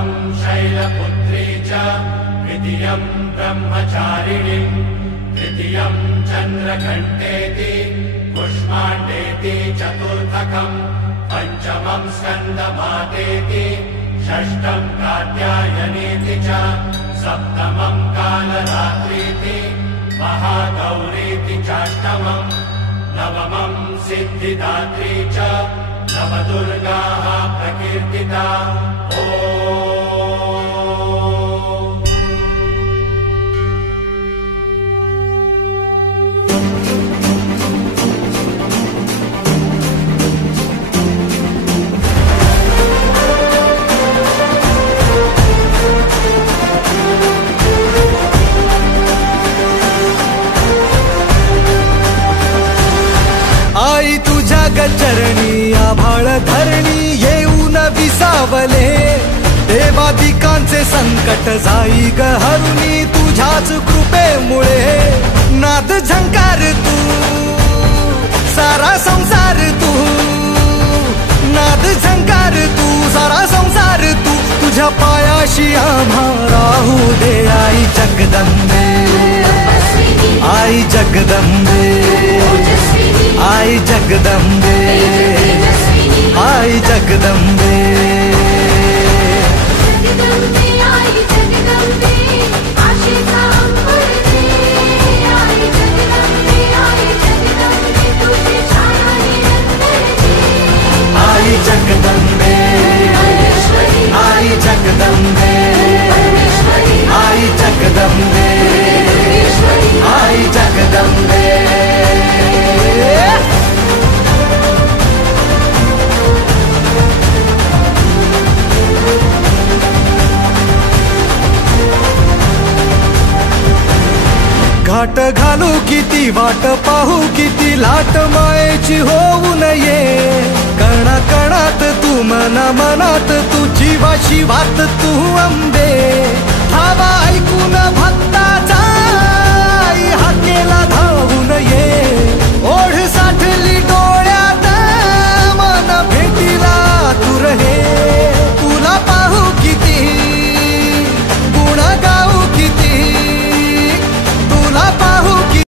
प्रथमं शैलपुत्री च द्वितीयं ब्रह्मचारिणी तृतीयं चन्द्रघण्टेति कुष्माण्डेति चतुर्थकं पंचमं स्कन्दमातेति षष्ठं कात्यायनीति च सप्तमं कालरात्रीति महागौरीति चाष्टमं नवमं सिद्धिदात्री च नवदुर्गाः प्रकीर्तिता। आई तुझ्या गचरणी आभाळ धरणी येऊन विसावले देवादिकांचे संकट जाई ग हरुणी तुझ्याच कृपेमुळे नाद झंकार तू सारा संसार तू नाद झंकार तू सारा संसार तू तुझ्या पायाशी आम्हा राहू दे आई जगदंबे आई जगदंबे आई जगदंबे आई जगदंबे आई जगदंबे आशेचा अंकुर दे आई जगदंबे तुझी छाया निरंतर दे आई जगदंबे आई जगदंबे आई जगदंबे आई जगदंबे घाट घालू किती वाट पाहू किती लाट मायेची होऊ नये कणा कणात तू मना मनात तू जीवा शिवात तू अंबे